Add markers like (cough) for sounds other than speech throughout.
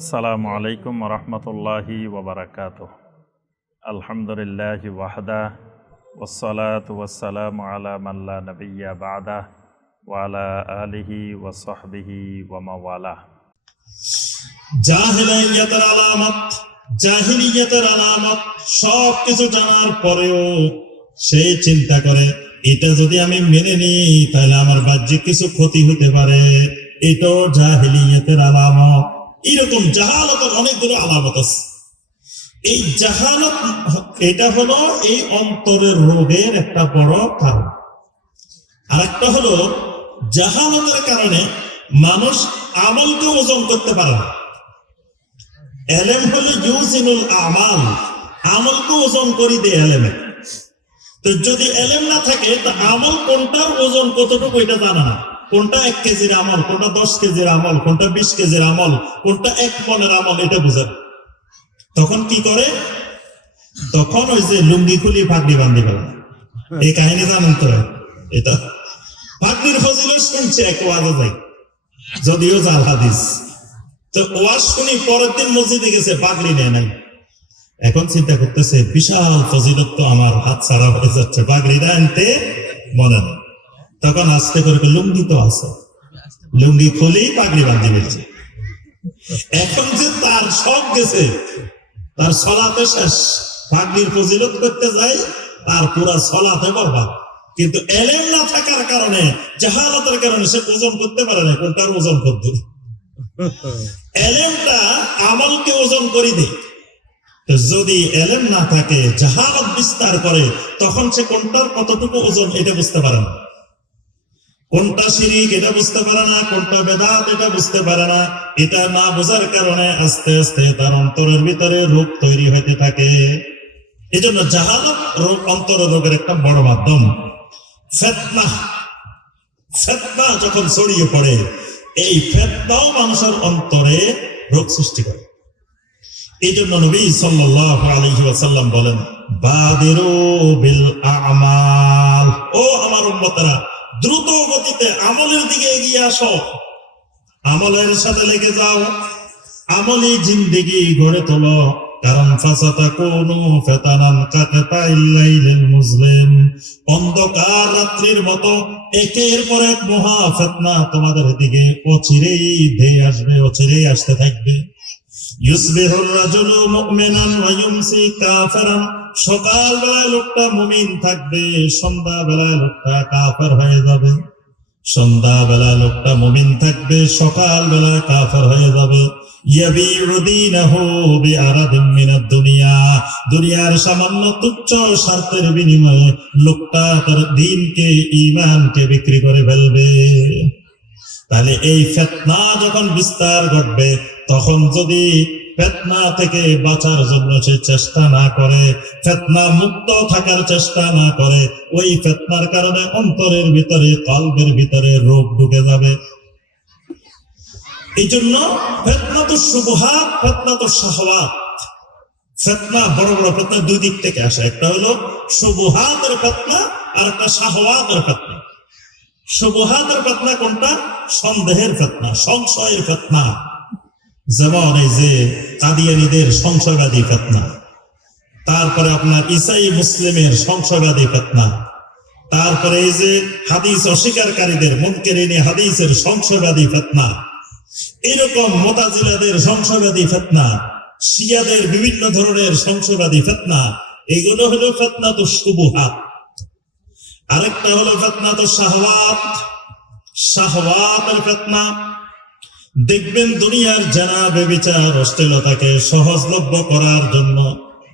আসসালামু আলাইকুম রহমতুল্লাহি ওবরাকাত আলহামদুলিল্লাহ ওয়াহদা ওসলাত ওয়াসালাম আলা মাল্লা নবিয়া বাদা ওয়ালা আলিহি ওয়াসহবিহি ওয়ামাওয়ালা জাহিলিয়াতের আলামত জাহিলিয়াতের আলামত সব কিছু জানার পরেও সে চিন্তা করে, এটা যদি আমি মেনে নিই, তাহলে আমার বাহ্যিক কিছু ক্ষতি হতে পারে। এটাও জাহিলিয়াতের আলামত। এরকম জাহালতের অনেকগুলো আলামত আছে। এই জাহালত এটা হলো এই অন্তরের রোগের একটা বড় কারণ। আর একটা হলো জাহালতের কারণে মানুষ আমলকে ওজন করতে পারে না। এলেম হলো ইউজিনুল আমাল, আমলকে ওজন করি দে এলেমে। তো যদি এলেম না থাকে, তা আমল কোনটার ওজন কতটুকু এটা জানা না। কোনটা এক কেজির আমল, কোনটা দশ কেজির আমল, কোনটা বিশ কেজির আমল, কোনটা এক মনের আমল, এটা বুঝে না। তখন কি করে? তখন ওই যে লুঙ্গি খুলি ফাঁকড়ি বান্ধি ফেলা এই কাহিনী জানেন তো? এটা। ফাঁকড়ির ফজিলত শুনছে, এক ওয়াজে যাই। যদিও জাল হাদিস। তো ওয়াজ শুনি, পরের দিন মসজিদে গেছে পাগড়ি নেয় নাই। এখন চিন্তা করতেছে, বিশাল ফজিলত তো আমার হাত ছাড়া হয়ে যাচ্ছে। পাগড়িটা আনতে মনে নেই। তখন আস্তে করে লুঙ্গি তো আছে। লুঙ্গি খুলেই পাগড়ি বান্ধি ফেলছে। এখন যে তার সব গেছে, তার সলাতে শেষ। পাগড়ির ফজিলত করতে যায় তার পুরা সলাতে বরবাদ। কিন্তু এলেম না থাকার কারণে, জাহালতের কারণে সে ওজন করতে পারে না, কোনটার ওজন পদ্ধতি এলেমটা আমলকে ওজন করে দেয় যদি এলেম না থাকে, জাহালত বিস্তার করে, তখন সে কোনটার কতটুকু ওজন, এটা বুঝতে পারে না। কোনটা শিরিক এটা বুঝতে পারে না, কোনটা বেদাত এটা বুঝতে পারে না, এটা না বোঝার কারণে আস্তে আস্তে তার অন্তরের ভিতরে রোগ তৈরি হইতে থাকে। এই জন্য জাহালত অন্তর রোগের একটা বড় মাধ্যম। যখন ছড়িয়ে পড়ে, এই ফেতনাও মানুষের অন্তরে রোগ সৃষ্টি করে। এই জন্য নবী ওয়াসাল্লাম বলেন, বাদিরু বিল আমাল। ও আমার উম্মতেরা দ্রুত গতিতে আমলের দিকে এগিয়ে আসো। আমলের সাথে লেগে যাও। আমলি জিন্দেগি গড়ে তোলো। কারণ ফাসাতা কোনো ফেতানান কাকাতা ইল্লাইলিল মুসলিম অন্ধকার রাত্রির মতো একের পর এক মহা ফেতনা তোমাদের দিকে অচিরেই ধেয়ে আসবে, অচিরেই আসতে থাকবে। ইউসবিহুর রাজুলু মুমিনান ওয়া ইউমসি সকাল বেলায় লোকটা মুমিন থাকবে সন্ধ্যা বেলায় লোকটা কাফের হয়ে যাবে। সন্ধ্যা বেলায় লোকটা মুমিন থাকবে সকাল বেলায় কাফের হয়ে যাবে। দুনিয়ার সামান্য তুচ্ছ স্বার্থের বিনিময়ে লোকটা তার দিনকে, ঈমানকে বিক্রি করে ফেলবে। তাহলে এই ফেতনা যখন বিস্তার ঘটবে, তখন যদি ফেতনা থেকে বাঁচার জন্য সে চেষ্টা না করে, ফেতনা মুক্ত থাকার চেষ্টা না করে, ওই ফেতনার কারণে অন্তরের ভিতরে কল্পের ভিতরে রোগ ঢুকে যাবে। এই জন্য ফেতনা তো শুভহাত ফেতনা তো শাহওয়াত। ফেতনা বড় বড় ফেতনা দুই দিক থেকে আসে। একটা হলো শুভহাতের ফেতনা, আর একটা শাহওয়াতের ফেতনা। শুভহাতের ফেতনা কোনটা? সন্দেহের ফেতনা, সংশয়ের ফেতনা। এই যে কাদিয়ানিদের সংশয়বাদী ফেতনা, তারপরে আপনার ইসাই মুসলিমের সংশয়বাদী ফেতনা, তারপরে এই যে হাদিস অস্বীকারীদের, মুনকেরিনী হাদিসের সংশয়বাদী ফেতনা, এরকম মোতাজিলাদের সংশয়বাদী ফেতনা, শিয়াদের বিভিন্ন ধরনের সংশয়বাদী ফেতনা, এগুলো হলো ফেতনা তো শুভহাত আরেকটা হলো ফেতনা তো শাহওয়াত। শাহওয়াতের ফেতনা দেখবেন দুনিয়ার জানা বেবিচার অশ্লীলতাকে সহজলভ্য করার জন্য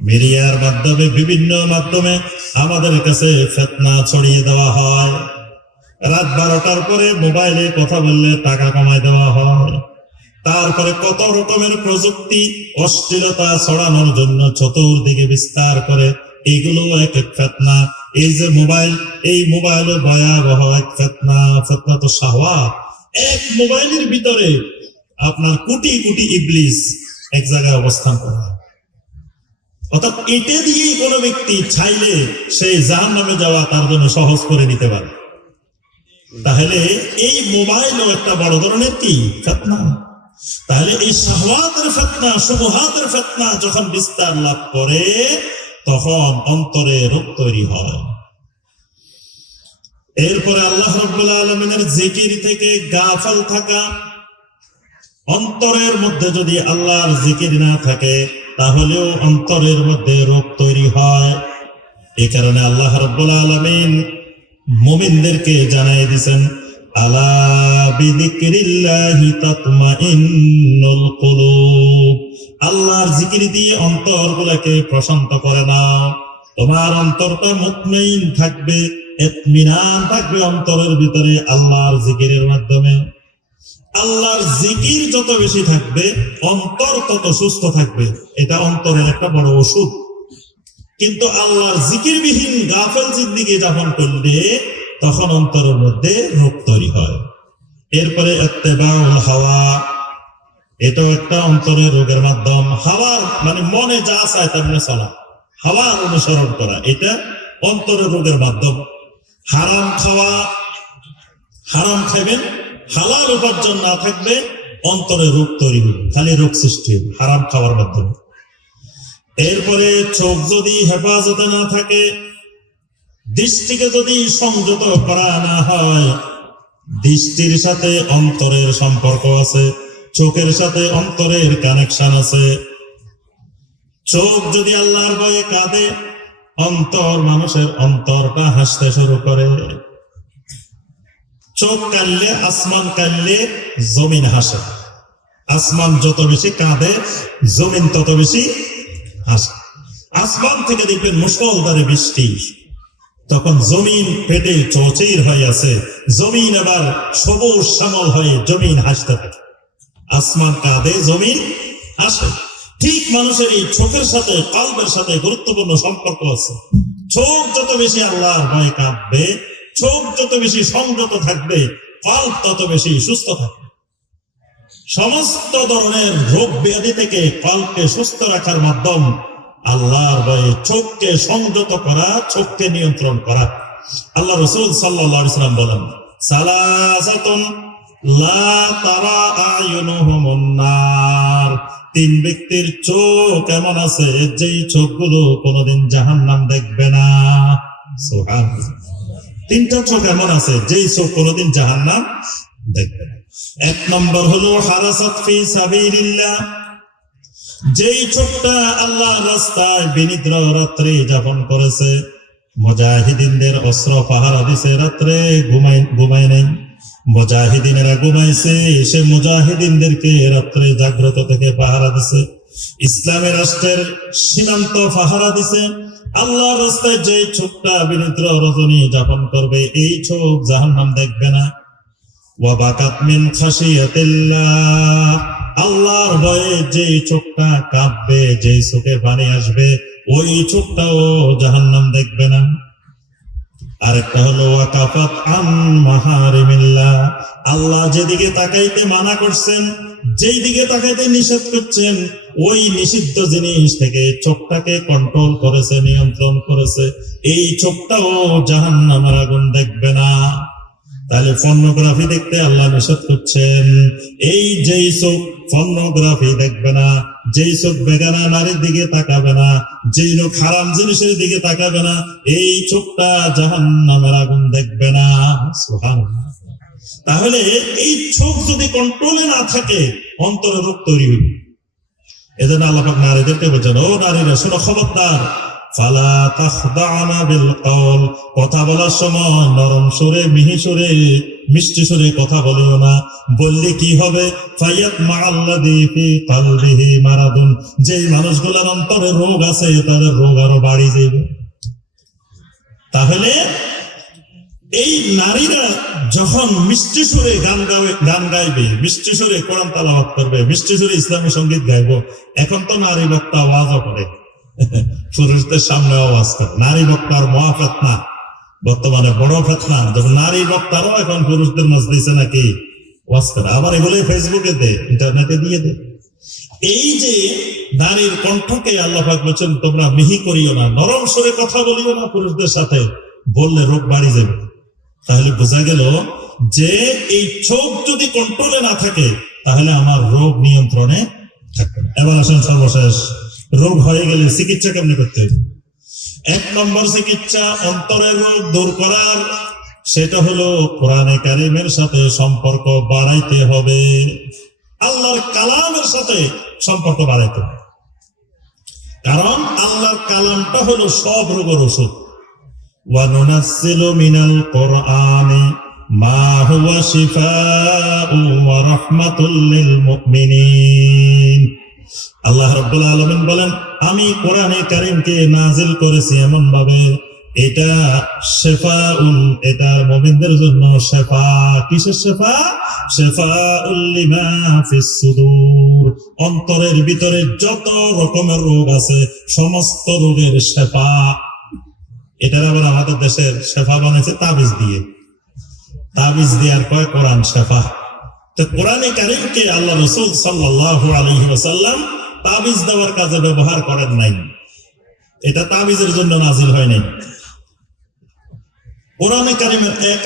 মিডিয়ার মাধ্যমে, বিভিন্ন মাধ্যমে আমাদের কাছে ফেতনা ছড়িয়ে দেওয়া হয়। রাত বারোটার পরে মোবাইলে কথা বললে টাকা কামাই দেওয়া হয়। তারপরে কত রকমের প্রযুক্তি অশ্লীলতা ছড়ানোর জন্য চতুর্দিকে বিস্তার করে, এগুলো এক এক ফেতনা। এই যে মোবাইল, এই মোবাইলও ভয়াবহ এক ফেতনা ফেতনা তো শাহওয়াত এক মোবাইলের ভিতরে আপনার কোটি কোটি ইবলিস এক জায়গায় অবস্থান করে। অর্থাৎ এটা দিয়েই কোনো ব্যক্তি চাইলে সেই জাহান নামে যাওয়া তার জন্য সহজ করে নিতে পারে। তাহলে এই মোবাইলও একটা বড় ধরনের কি? ফেতনা। তাহলে এই শাহওয়াতের ফেতনা, শুভহাতের ফেতনা যখন বিস্তার লাভ করে, তখন অন্তরে রোগ তৈরি হয়। এরপরে আল্লাহ রব্বুল আলমিনের জিকির থেকে গাফল থাকা অন্তরের মধ্যে যদি আল্লাহর জিকির না থাকে, তাহলেও অন্তরের মধ্যে রোগ তৈরি হয়। এই কারণে আল্লাহ রব্বুল আলমিন মুমিনদেরকে জানাই দিছেন, আলা আল্লাহর জিকির দিয়ে অন্তরগুলোকে প্রশান্ত করে নাও। তোমার অন্তরটা মুতমাইন থাকবে। ইতমিনান থাকবে অন্তরের ভিতরে আল্লাহর জিকিরের মাধ্যমে। আল্লাহর জিকির যত বেশি থাকবে, অন্তর তত সুস্থ থাকবে। এটা অন্তরের একটা বড় ওষুধ। কিন্তু আল্লাহর জিকিরবিহীন গাফেল জিন্দিগি যাপন করলে তখন অন্তরের মধ্যে রোগ তৈরি হয়। এরপরে হাওয়া। এটাও একটা অন্তরের রোগের মাধ্যম। হাওয়ার মানে মনে যা চায় তেমনি চলা। হাওয়ার অনুসরণ করা, এটা অন্তরের রোগের মাধ্যম। হারাম খাওয়া, হারাম খাবেন হালাল উপার্জন না থাকবে অন্তরে রোগ তৈরি হবে, খালি রোগ সৃষ্টি হবে, হারাম খাওয়ার মাধ্যমে। এরপরে চোখ যদি হেফাজতে না থাকে, দৃষ্টিকে যদি সংযত করা না হয়, দৃষ্টির সাথে অন্তরের সম্পর্ক আছে, চোখের সাথে অন্তরের কানেকশন আছে। চোখ যদি আল্লাহর ভয়ে কাঁদে অন্তর, মানুষের অন্তরটা হাসতে শুরু করে। চোখ কানলে, আসমান কানলে জমিন হাসে। আসমান যত বেশি কাঁদে, জমিন তত বেশি হাসে। আসমান থেকে দেখবেন মুসলধারে বৃষ্টি। তখন জমিন পেটে চৌচির হয়ে আছে। জমিন আবার সবুজ শ্যামল হয়ে জমিন হাসতে থাকে। আসমান কাঁদে, জমিন হাসে। ঠিক মানুষের এই চোখের সাথে কল্পের সাথে গুরুত্বপূর্ণ সম্পর্ক আছে। চোখ যত বেশি আল্লাহর ভয় কাঁদবে চোখ যত বেশি সংযত থাকবে কল্প তত বেশি সুস্থ থাকবে। সমস্ত ধরনের রোগ ব্যাধি থেকে কল্পকে সুস্থ রাখার মাধ্যম আল্লাহর ভয়ে চোখকে সংযত করা, চোখকে নিয়ন্ত্রণ করা। আল্লাহ রসুল সাল্লাহ সাল্লাম বলেন, সালাসাতুন লা তারা আয়ুনুহুমুন নার। তিন ব্যক্তির চোখ এমন আছে, যেই চোখগুলো কোনোদিন জাহান্নাম দেখবে না। তিনটা চোখ এমন আছে, যেই চোখ কোনোদিন জাহান্নাম দেখবে না। এক নম্বর হলো, হারাসাত ফি যেই চোখটা আল্লাহ রাস্তায় বিনিদ্র রাত্রে যাপন করেছে, মুজাহিদিনদের অস্ত্র পাহারা দিছে, রাত্রে ঘুমাই ঘুমাই নাই। মুজাহিদিনেরা ঘুমাইছে সে মুজাহিদিনদেরকে রাত্রে জাগ্রত থেকে পাহারা দিছে। ইসলামের রাষ্ট্রের সীমান্ত পাহারা দিছে। আল্লাহ রাস্তায় যে চোখটা বিনিদ্র রজনী যাপন করবে, এই চোখ জাহান্নাম দেখবে না। আল্লাহর ভয়ে যে চোখটা কাঁপবে, যে চোখে পানি আসবে, ওই চোখটাও জাহান্নাম দেখবে না। আরেকটা হলো, ওয়াকাফাত আন মাহারিমিল্লাহ। আল্লাহ যেদিকে তাকাইতে মানা করছেন যেই দিকে তাকাইতে নিষেধ করছেন, ওই নিষিদ্ধ জিনিস থেকে চোখটাকে কন্ট্রোল করেছে, নিয়ন্ত্রণ করেছে। এই চোখটাও জাহান্নামের আগুন দেখবে না। তাহলে পর্নোগ্রাফি দেখতে আল্লাহ নিষেধ করছেন। এই যেই চোখ পর্নোগ্রাফি দেখবে না, যেই চোখ বেগানা নারীর দিকে তাকাবে না, যেই লোক হারাম জিনিসের দিকে তাকাবে না, এই চোখটা জাহান নামের আগুন দেখবে না। তাহলে এই চোখ যদি কন্ট্রোলে না থাকে, অন্তরে রোগ তৈরি হইবে। এজন্য আল্লাহ নারীদেরকে বলছেন, ও নারীরা, শোনো, খবরদার। ফালা তাখদানা বিল কথা বলার সময় নরম সুরে, মিহি সুরে, মিষ্টি সুরে কথা বলিও না। বললে কি হবে? ফায়াত মাআল্লাযী ফি কলবিহি মারাদুন, যেই মানুষগুলোর অন্তরে রোগ আছে, তাদের রোগ আরও বাড়ি যাবে তাহলে এই নারীরা যখন মিষ্টি সুরে গান গাবে গান গাইবে, মিষ্টি সুরে কোরআন তালাওয়াত করবে, মিষ্টি সুরে ইসলামী সংগীত গাইবো, এখন তো নারী বক্তা আওয়াজও করে। (laughs) পুরুষদের সামনে আওয়াজ করে। নারী বক্তার মহা ফেতনা বর্তমানে বড় ফেতনা। যখন নারী বক্তারও এখন পুরুষদের দিছে নাকি আবার এগুলো ফেসবুকে দে, ইন্টারনেটে দিয়ে দে। এই যে নারীর কণ্ঠকে আল্লাহ পাক বলছেন, তোমরা মিহি করিও না, নরম সুরে কথা বলিও না পুরুষদের সাথে, বললে রোগ বাড়ি যাবে। তাহলে বোঝা গেল যে এই চোখ যদি কন্ট্রোলে না থাকে, তাহলে আমার রোগ নিয়ন্ত্রণে থাকবে। এবার আসেন সর্বশেষ রোগ হয়ে গেলে চিকিৎসা কেমনে করতে হবে? এক নম্বর চিকিৎসা অন্তরের রোগ দূর করার, সেটা হলো কোরআনে কারিমের সাথে সম্পর্ক বাড়াইতে হবে। আল্লাহর কালামের সাথে সম্পর্ক বাড়াইতে হবে। কারণ আল্লাহর কালামটা হলো সব রোগের ওষুধ। ওয়ানুনাসিলু আল্লাহ রাব্বুল আলামিন বলেন, আমি কোরআনে কারীমকে নাজিল করেছি এমন ভাবে এটা শেফা উল এটা মুমিনদের জন্য শেফা, কিসের শেফা? শেফা উল্লিমা ফিস অন্তরের ভিতরে যত রকমের রোগ আছে, সমস্ত রোগের শেফা। এটার আবার আমাদের দেশের শেফা বানাইছে তাবিজ দিয়ে। তাবিজ দেওয়ার পর কোরআন শেফা। তো কোরআনে কারিমকে আল্লাহ রসুল সাল্লাহ আলহি তাবিজ দেওয়ার কাজে ব্যবহার করেন নাই। এটা তাবিজের জন্য নাজিল হয় নাই। কোরআনে কারিমের এক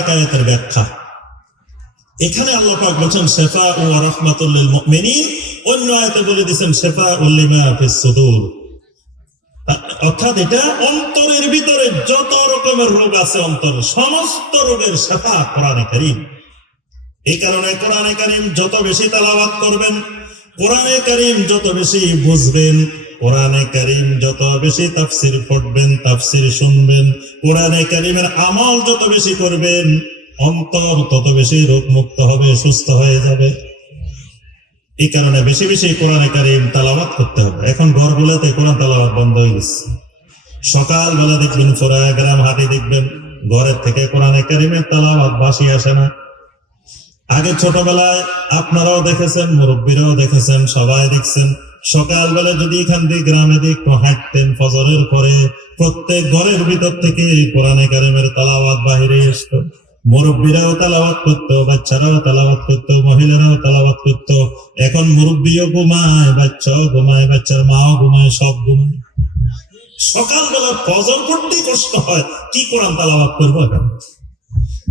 এক আয়াতের ব্যাখ্যা। এখানে আল্লাহ পাক বলছেন শেফা ও রহমাতুল্লিল অন্য আয়াতে বলে দিয়েছেন শেফা উল্লিমা অর্থাৎ এটা অন্তরের ভিতরে যত রকমের রোগ আছে, অন্তর সমস্ত রোগের শেফা কোরআনে কারিম। এই কারণে কোরআনে কারিম যত বেশি তালাবাত করবেন, কোরআনে কারিম যত বেশি বুঝবেন, কোরআনে কারিম যত বেশি তাফসির পড়বেন, তাফসির শুনবেন, কোরআনে কারিমের আমল যত বেশি করবেন, অন্তর তত বেশি রোগ মুক্ত হবে, সুস্থ হয়ে যাবে। এই কারণে বেশি বেশি কোরআনে কারিম তালাবাত করতে হবে। এখন ঘরগুলোতে কোরআন তালাবাত বন্ধ হয়ে গেছে। সকালবেলা দেখবেন ফোরা গ্রাম হাটে দেখবেন, ঘরের থেকে কোরআনে কারিমের তালাবাত বাসি আসে না। আগে ছোটবেলায় আপনারাও দেখেছেন, মুরব্বীরাও দেখেছেন, সবাই দেখছেন। সকালবেলা যদি এখান থেকে গ্রামে দিয়ে একটু হাঁটতেন ফজরের পরে, প্রত্যেক ঘরের ভিতর থেকে কোরআনে কারিমের তালাবাত বাহিরে আসতো। মুরব্বীরাও তালাবাত করতো, বাচ্চারাও তালাবাত করতো, মহিলারাও তালাবাত করতো। এখন মুরব্বীও ঘুমায়, বাচ্চাও ঘুমায়, বাচ্চার মাও ঘুমায়, সব ঘুমায়। সকালবেলা ফজর পড়তেই কষ্ট হয়। কি কোরআন তালাবাত করব এখন?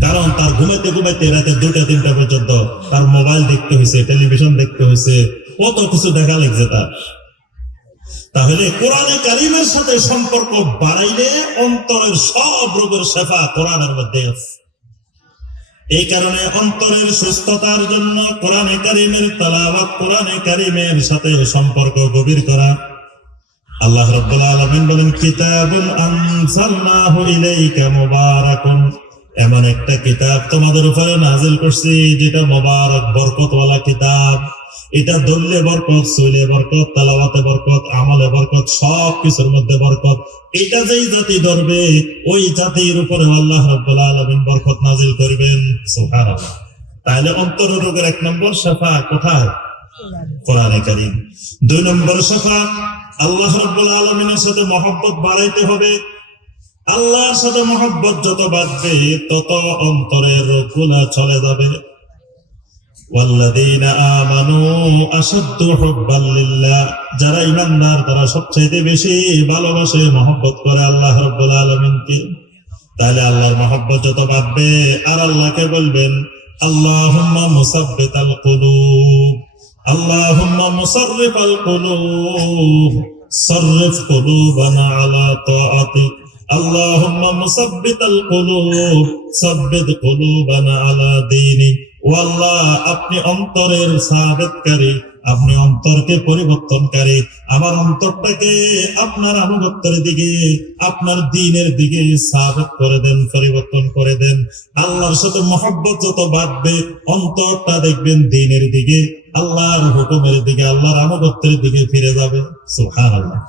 কারণ তার ঘুমাইতে ঘুমাইতে রাতে দুটা তিনটা পর্যন্ত তার মোবাইল দেখতে হয়েছে টেলিভিশন দেখতে হয়েছে কত কিছু দেখা লাগছে তার। তাহলে কোরআনে কারিমের সাথে সম্পর্ক বাড়াইলে অন্তরের সব রোগের শেফা কোরআনের মধ্যে আছে। এই কারণে অন্তরের সুস্থতার জন্য কোরআনে কারিমের তালাওয়াত, কোরআনে কারিমের সাথে সম্পর্ক গভীর করা। আল্লাহ রাব্বুল আলামিন বলেন, কিতাবুন আনসালনাহু ইলাইকা মুবারাকুন। এমন একটা কিতাব তোমাদের উপরে নাজিল করছি, যেটা মোবারক বরকতওয়ালা কিতাব। এটা দললে বরকত সুলে বরকত, তালাওয়াতে বরকত, আমলে বরকত সব কিছুর মধ্যে বরকত। এটা যেই জাতি ধরবে, ওই জাতির উপরে আল্লাহ রাব্বুল আলামিন বরকত নাজিল করবেন। সুবহানাল্লাহ। তাহলে অন্তর রোগের এক নম্বর শাফা কোথায়? কোরআনে কারীম। দুই নম্বর শাফা আল্লাহ রাব্বুল আলামিনের সাথে মহব্বত বাড়াইতে হবে। আল্লাহর সাথে মহাব্বত যত বাড়বে তত অন্তরের রোগুলা চলে যাবে। আল্লাহ বলবেন আল اللهم مثبت القلوب ثبت قلوبنا على دينك ওয়াল্লাহ আপনি অন্তরের সাবেতকারী আপনি অন্তরকে পরিবর্তনকারী আমার অন্তরটাকে আপনার আনুগত্যের দিকে আপনার দিনের দিকে সাবেত করে দেন পরিবর্তন করে দেন আল্লাহর সাথে মহব্বত যত বাড়বে অন্তরটা দেখবেন দিনের দিকে আল্লাহর হুকুমের দিকে আল্লাহর আনুগত্যের দিকে ফিরে যাবে সুবহানাল্লাহ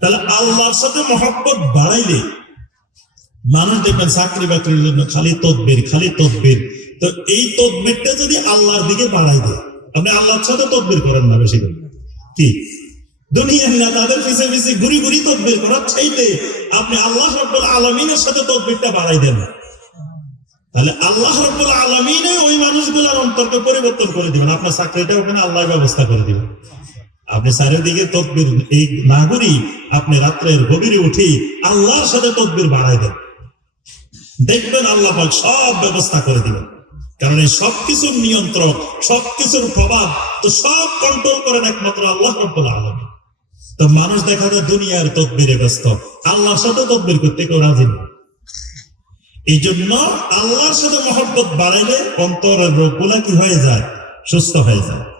তাহলে আল্লাহর সাথে মহব্বত বাড়াইলে মানুষ দেখবেন চাকরি বাকরির জন্য খালি তদবির খালি তদবির। তো এই তদবিরটা যদি আল্লাহর দিকে বাড়াই দেয়, আপনি আল্লাহর সাথে তদবির করেন না বেশি করে। কি? দুনিয়ার তাদের পিছে পিছে ঘুরি ঘুরি তদবির করার চাইতে আপনি আল্লাহ রব্বুল আলমিনের সাথে তদবিরটা বাড়াই দেন তাহলে আল্লাহ রব্বুল আলমিনে ওই মানুষগুলোর অন্তরকে পরিবর্তন করে দিবেন। আপনার চাকরিটা ওখানে আল্লাহ ব্যবস্থা করে দিবেন। আপনি চারিদিকে তদবির, এই নাগরি আপনি রাত্রের গভীরে উঠি আল্লাহর সাথে তদবির বাড়াই দেন। দেখবেন আল্লাহ পাক সব ব্যবস্থা করে দিবেন। কারণ এই সবকিছুর নিয়ন্ত্রক, সবকিছুর প্রভাব তো সব কন্ট্রোল করেন একমাত্র আল্লাহ রব্বুল আলমী তো মানুষ দেখা যায় দুনিয়ার তদবিরে ব্যস্ত। আল্লাহর সাথে তদবির করতে কেউ রাজি না। এই জন্য আল্লাহর সাথে মহব্বত বাড়াইলে অন্তরের রোগগুলা কি হয়ে যায়? সুস্থ হয়ে যায়।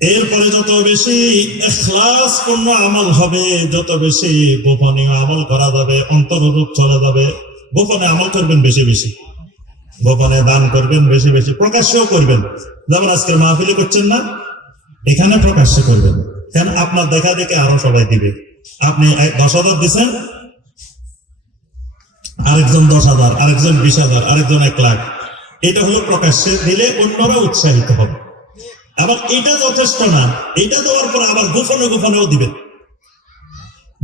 এরপরে যত বেশি এখলাস পূর্ণ আমল হবে, যত বেশি গোপনে আমল করা যাবে অন্তর রূপ চলে যাবে, গোপনে আমল করবেন বেশি বেশি। গোপনে দান করবেন বেশি বেশি, প্রকাশ্যেও করবেন। যেমন আজকে মাহফিলে করছেন না, এখানে প্রকাশ্যে করবেন। কেন? আপনার দেখা দেখে আরও সবাই দিবে। আপনি দশ হাজার দিচ্ছেন আরেকজন দশ হাজার, আরেকজন বিশ হাজার, আরেকজন এক লাখ। এটা হলো প্রকাশ্যে দিলে অন্যরা উৎসাহিত হবে। আবার এটা যথেষ্ট না। এটা দেওয়ার পর আবার গোপনে গোপনেও দিবেন।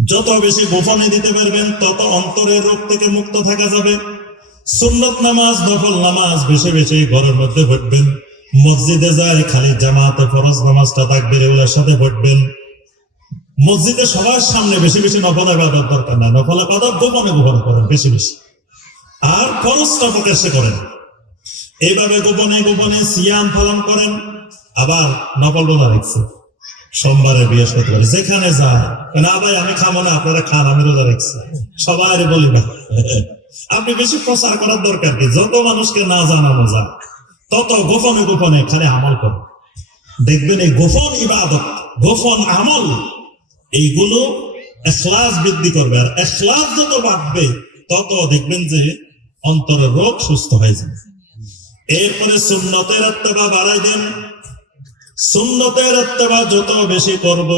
যত বেশি গোপনে দিতে পারবেন, তত অন্তরের রোগ থেকে মুক্ত থাকা যাবে। সুন্নত নামাজ, নফল নামাজ বেশি বেশি ঘরের মধ্যে পড়বেন মসজিদে যায়, খালি জামাতে ফরজ নামাজটা থাকবে এগুলোর সাথে পড়বেন মসজিদে সবার সামনে বেশি বেশি নফল আবাদত দরকার না। নফল আবাদত গোপনে গোপনে করেন, বেশি বেশি। আর ফরজটা প্রকাশ্যে করেন। এইভাবে গোপনে গোপনে সিয়াম পালন করেন। আবার নকল রোজা রাখছে। সোমবারে বৃহস্পতিবার। যেখানে যায় না ভাই, আমি খাব না, আপনারা খান, আমি রোজা রাখছি। সবাই বলি না। (laughs) আপনি বেশি প্রচার করার দরকার কি? যত মানুষকে না জানানো যায় তত গোপনে গোপনে খালি আমল করুন দেখবেন এই গোপন ইবাদত, গোপন আমল, এইগুলো এখলাস বৃদ্ধি করবে। আর এখলাস যত বাড়বে, তত দেখবেন যে অন্তরের রোগ সুস্থ হয়ে যাবে। এরপরে সুন্নতের আত্মবা বাড়াই দেন। সুন্নতের আত্মবা যত বেশি করব,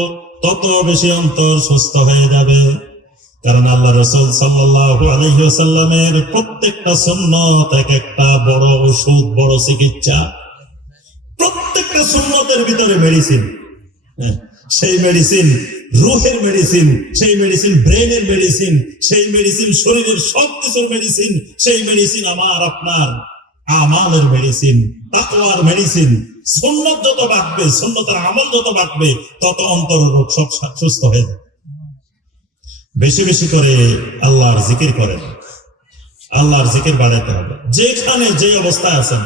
তত বেশি অন্তর সুস্থ হয়ে যাবে। কারণ আল্লাহ রসুল আলাইহি প্রত্যেকটা সুন্নত এক একটা বড় ওষুধ, বড় চিকিৎসা, প্রত্যেকটা সুন্নতের ভিতরে মেডিসিন সেই মেডিসিন রুহের মেডিসিন সেই মেডিসিন ব্রেনের মেডিসিন সেই মেডিসিন শরীরের সব কিছুর মেডিসিন সেই মেডিসিন আমার আপনার আমালের মেডিসিন তাকওয়ার মেডিসিন সুন্নত যত বাড়বে, সুন্নতের আমল যত বাড়বে, তত অন্তর রোগ সব সুস্থ হয়ে যাবে। বেশি বেশি করে আল্লাহর জিকির করেন। আল্লাহর জিকির বাড়াতে হবে। যেখানে যে অবস্থায় আছেন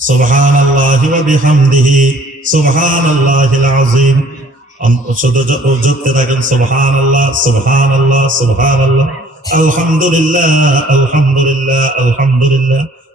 সুবহান আল্লাহ আল্লাহিল আযীম। জপতে থাকেন সোহান আল্লাহ সুবহান আল্লাহ সুবহান আল্লাহ আলহামদুলিল্লাহ আলহামদুলিল্লাহ আলহামদুলিল্লাহ।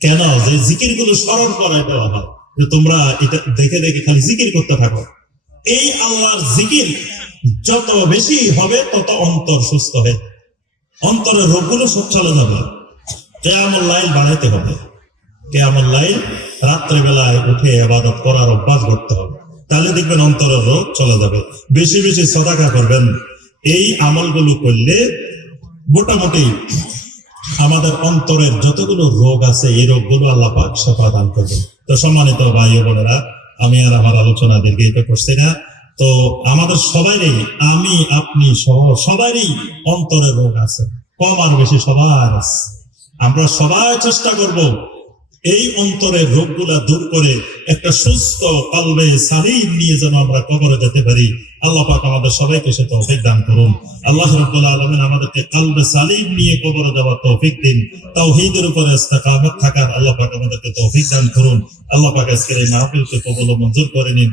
কেন? যে জিকিরগুলো স্মরণ করাই দেওয়া হয় যে তোমরা এটা দেখে দেখে খালি জিকির করতে থাকো। এই আল্লাহর জিকির যত বেশি হবে, তত অন্তর সুস্থ হবে। অন্তরের রোগগুলো সব চলে যাবে কেয়ামল লাইল বাড়াইতে হবে। কেয়ামল লাইল রাত্রে বেলায় উঠে আবাদত করার অভ্যাস করতে হবে। তাহলে দেখবেন অন্তরের রোগ চলে যাবে। বেশি বেশি সদাকা করবেন। এই আমলগুলো করলে মোটামুটি আমাদের অন্তরের যতগুলো রোগ আছে, এই রোগগুলো আল্লাহ পাক সেবা দান করবেন। তো সম্মানিত ভাই বোনেরা, আমি আর আমার আলোচনা দীর্ঘিত করছি না। তো আমাদের সবারই আমি, আপনি সহ সবারই অন্তরের রোগ আছে। কম আর বেশি সবার আছে। আমরা সবাই চেষ্টা করব এই অন্তরের রোগগুলা দূর করে একটা সুস্থ কলবে সালিম নিয়ে যেন আমরা কবরে যেতে পারি। আল্লাহ পাক আমাদের সবাইকে সে তৌফিক দান করুন। আল্লাহ রাব্বুল আলামিন আমাদেরকে কলবে সালিম নিয়ে কবরে যাওয়ার তৌফিক দিন। তাওহীদের উপরে ইস্তেকামত থাকার আল্লাহ পাক আমাদেরকে তৌফিক দান করুন। আল্লাহ পাক আজকের এই মাহফিলকে কবুল ও মঞ্জুর করে নিন।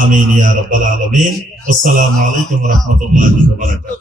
আমিন ইয়া রাব্বাল আলামিন। আসসালামু আলাইকুম ওয়া রাহমাতুল্লাহি ওয়া বারাকাতুহু।